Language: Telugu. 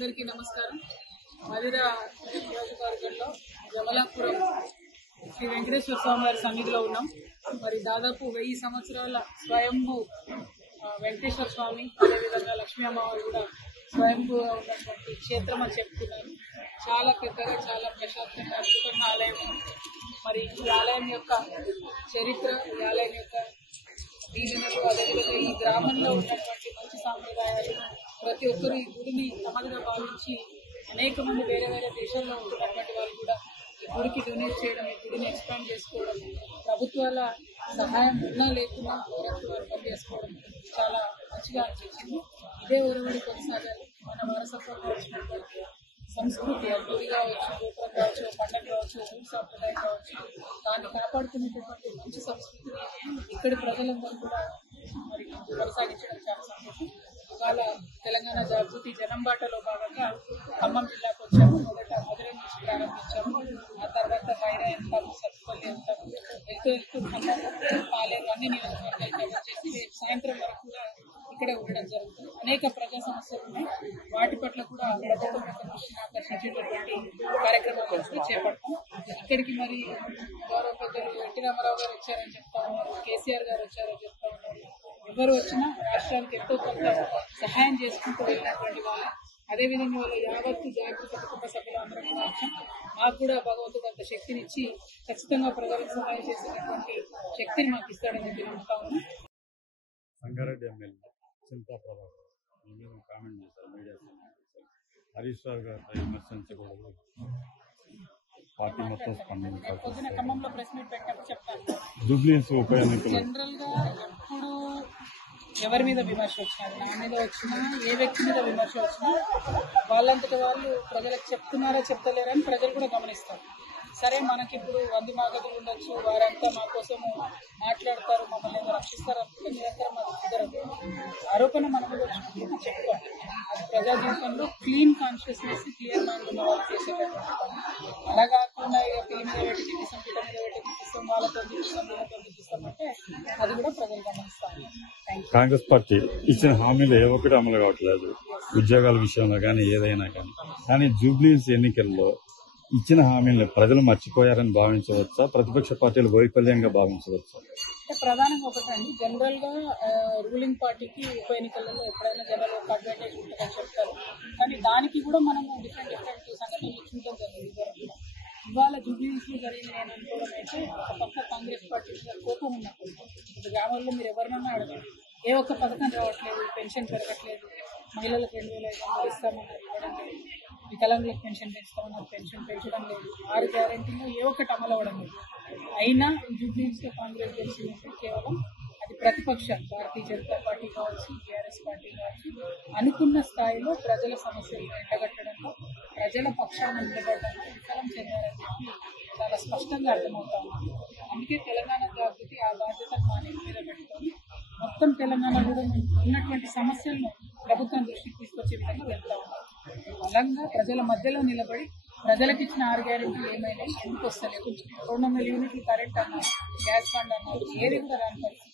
అందరికీ నమస్కారం. మదిర నియోజకవర్గంలో జమలాపురం శ్రీ వెంకటేశ్వర స్వామి వారి సన్నిధిలో ఉన్నాం. మరి దాదాపు 1000 సంవత్సరాల స్వయంభూ వెంకటేశ్వర స్వామి, అదేవిధంగా లక్ష్మీ అమ్మవారు కూడా స్వయంభూగా ఉన్నటువంటి క్షేత్రం అని చెప్తున్నారు. చాలా పెద్దగా, చాలా ప్రశాంతంగా అద్భుతంగా ఆలయం. మరి ఈ ఆలయం యొక్క చరిత్ర, ఈ ఆలయం యొక్క దీవెనలు, అదేవిధంగా ఈ గ్రామంలో ఉన్నటువంటి మంచి సాంప్రదాయాలు, ప్రతి ఒక్కరు ఈ గుడిని తమగా భావించి అనేక మంది వేరే వేరే దేశాల్లో ఉంటున్నటువంటి వాళ్ళు కూడా ఈ గుడికి డొనేట్ చేయడం, ఈ గుడిని ఎక్స్పాండ్ చేసుకోవడం, ప్రభుత్వాల సహాయం ఉన్నా లేకున్నా వారు పనిచేసుకోవడం చాలా మంచిగా అనిపించింది. ఇదే ఒరవడి కొనసాగాలి. మన వారసత్వంలో వచ్చినటువంటి సంస్కృతి, గుడి కావచ్చు, గోపురం కావచ్చు, పండుగ కావచ్చు, ఊరు సాంప్రదాయం కావచ్చు, దాన్ని కాపాడుకునేటటువంటి మంచి సంస్కృతిని ఇక్కడి ప్రజలందరూ కూడా మరి కొనసాగించడం చాలా సంతోషం. ఇవాళ తెలంగాణ జాగృతి జనంబాటలో భాగంగా ఖమ్మం జిల్లాకు వచ్చాము. మొదట మధురై నుంచి ప్రారంభించాము. ఆ తర్వాత మైరా వెళ్తాము, సత్తుపల్లి వెళ్తాము, వెళ్తూ ఖమ్మం, పాలేరు అన్ని నియోజకవర్గాలు కవర్ చేసి సాయంత్రం వరకు కూడా ఇక్కడే ఉండడం జరుగుతుంది. అనేక ప్రజా సమస్యలు ఉన్నాయి. వాటి పట్ల కూడా ప్రభుత్వం యొక్క దృష్టిని ఆకర్షించేటటువంటి కార్యక్రమాలు కూడా చేపడతాం. ఇక్కడికి మరి గౌరవ పెద్దలు ఎన్టీ రామారావు గారు వచ్చారని చెప్తా ఉన్నారు, కేసీఆర్ గారు వచ్చారని చెప్తా ఉన్నారు. ఎవరు వచ్చినా రాష్ట్రానికి ఎంతో కొంత సహాయం చేసుకుంటూ వెళ్ళినటువంటి వాళ్ళు. అదేవిధంగా వాళ్ళు యావత్తు జాగృత కుటుంబ సభ్యులు అందరం కూడా వచ్చాం. మాకు కూడా భగవంతుడు అంత శక్తినిచ్చి ఖచ్చితంగా ప్రజలకు సహాయం చేసేటటువంటి శక్తిని మాకు ఇస్తాడని నమ్ముతా ఉన్నాం. సంగారెడ్డి ఎమ్మెల్యే చింతా ప్రభాకర్ కామెంట్ చేశారు మీడియా సమావేశం. హరీష్ రావు గారు విమర్శించకూడదు, పార్టీ మొత్తం పొద్దున ఖమ్మంలో ప్రెస్ మీట్ పెట్టినప్పుడు చెప్తాను. జూబ్లీహిల్స్ ఉప ఎన్నికలు జనరల్ గా ఎప్పుడు ఎవరి మీద విమర్శ వచ్చినా, నా మీద వచ్చినా, ఏ వ్యక్తి మీద విమర్శ వచ్చినా వాళ్ళంతటి వాళ్ళు ప్రజలకు చెప్తున్నారా చెప్తలేరా అని ప్రజలు కూడా గమనిస్తారు. సరే, మనకి ఇప్పుడు 100 మాగదులు ఉండొచ్చు, వారంతా మా కోసము మాట్లాడతారు, మమ్మల్ని రక్షిస్తారు అనుకుంటే నిరంతరం అది కుదరదు. ఆరోపణ మన మీద వచ్చినప్పుడు చెప్పుకోవాలి. అది ప్రజా జీవితంలో క్లీన్ కాన్షియస్నెస్, క్లియర్ మైండ్ ఉన్న వాళ్ళు చేసేటటువంటి పని. అలా కాకుండా ఇక పిల్లి మీద పెట్టి తీపిస్తాం, పిల్ల మీద పెట్టి తీపిస్తాం, వాళ్ళతో తీపిస్తాం, వీళ్ళతో తీపిస్తాం అంటే అది కూడా ప్రజలు గమనిస్తారు. కాంగ్రెస్ పార్టీ ఇచ్చిన హామీలు ఏ ఒక్కటి అమలు కావట్లేదు, ఉద్యోగాల విషయంలో కానీ ఏదైనా కానీ జూబ్లీహిల్స్ ఎన్నికల్లో ఇచ్చిన హామీలను ప్రజలు మర్చిపోయారని భావించవచ్చా, ప్రతిపక్ష పార్టీలు వైఫల్యంగా భావించవచ్చా? ప్రధానంగా ఒకటండి, జనరల్ గా రూలింగ్ పార్టీకి ఉప ఎన్నికలలో ఎప్పుడైనా జనరల్ ఒక అడ్వాంటేజ్ ఉంటుందని చెప్తారు. కానీ దానికి కూడా మనము డిఫరెంట్ సంఘటనలు చూడడం జరిగింది. ఇవాళ జూబ్లీహిల్స్ లో జరిగింది నేను అనుకోవడం అయితే, ఒక పక్క కాంగ్రెస్ పార్టీ కోపం ఉన్నప్పుడు గ్రామాల్లో మీరు ఎవరినన్నా అడగండి, ఏ ఒక్క పథకం రావట్లేదు, పెన్షన్ పెరగట్లేదు, మహిళలకు 2500 ఇస్తామన్నారు, ఇవ్వడం లేదు, వికలాంగులకు పెన్షన్ పెంచుతామన్నారు, పెన్షన్ పెంచడం లేదు, 6 గ్యారెంటీలు ఏ ఒక్కటి అమలు అవ్వడం లేదు. అయినా జూబ్లీహిల్స్ లో కాంగ్రెస్ గెలిచిందంటే కేవలం అది ప్రతిపక్షం, భారతీయ జనతా పార్టీ కావచ్చు, టీఆర్ఎస్ పార్టీ కావచ్చు, అనుకున్న స్థాయిలో ప్రజల సమస్యలను ఎండగట్టడంలో, ప్రజల పక్షాన నిలబడడంలో విఫలం చెందారని చెప్పి చాలా స్పష్టంగా అర్థమవుతా ఉంది. అందుకే తెలంగాణ జాగృతి ఆ బాధ్యతను మా నెత్తి మీద పెట్టుకొని మొత్తం తెలంగాణలో ఉన్నటువంటి సమస్యలను ప్రభుత్వం దృష్టికి తీసుకొచ్చే విధంగా వెళ్తా ఉన్నారు. బలంగా ప్రజల మధ్యలో నిలబడి ప్రజలకు ఇచ్చిన 6 గ్యారెంటీలు ఏమైనా ఎందుకు వస్తలేదు, 200 యూనిట్లు కరెంట్ అన్నారు, గ్యాస్ బండ్ అన్నారు, ఏది కూడా రాని పరిస్థితి.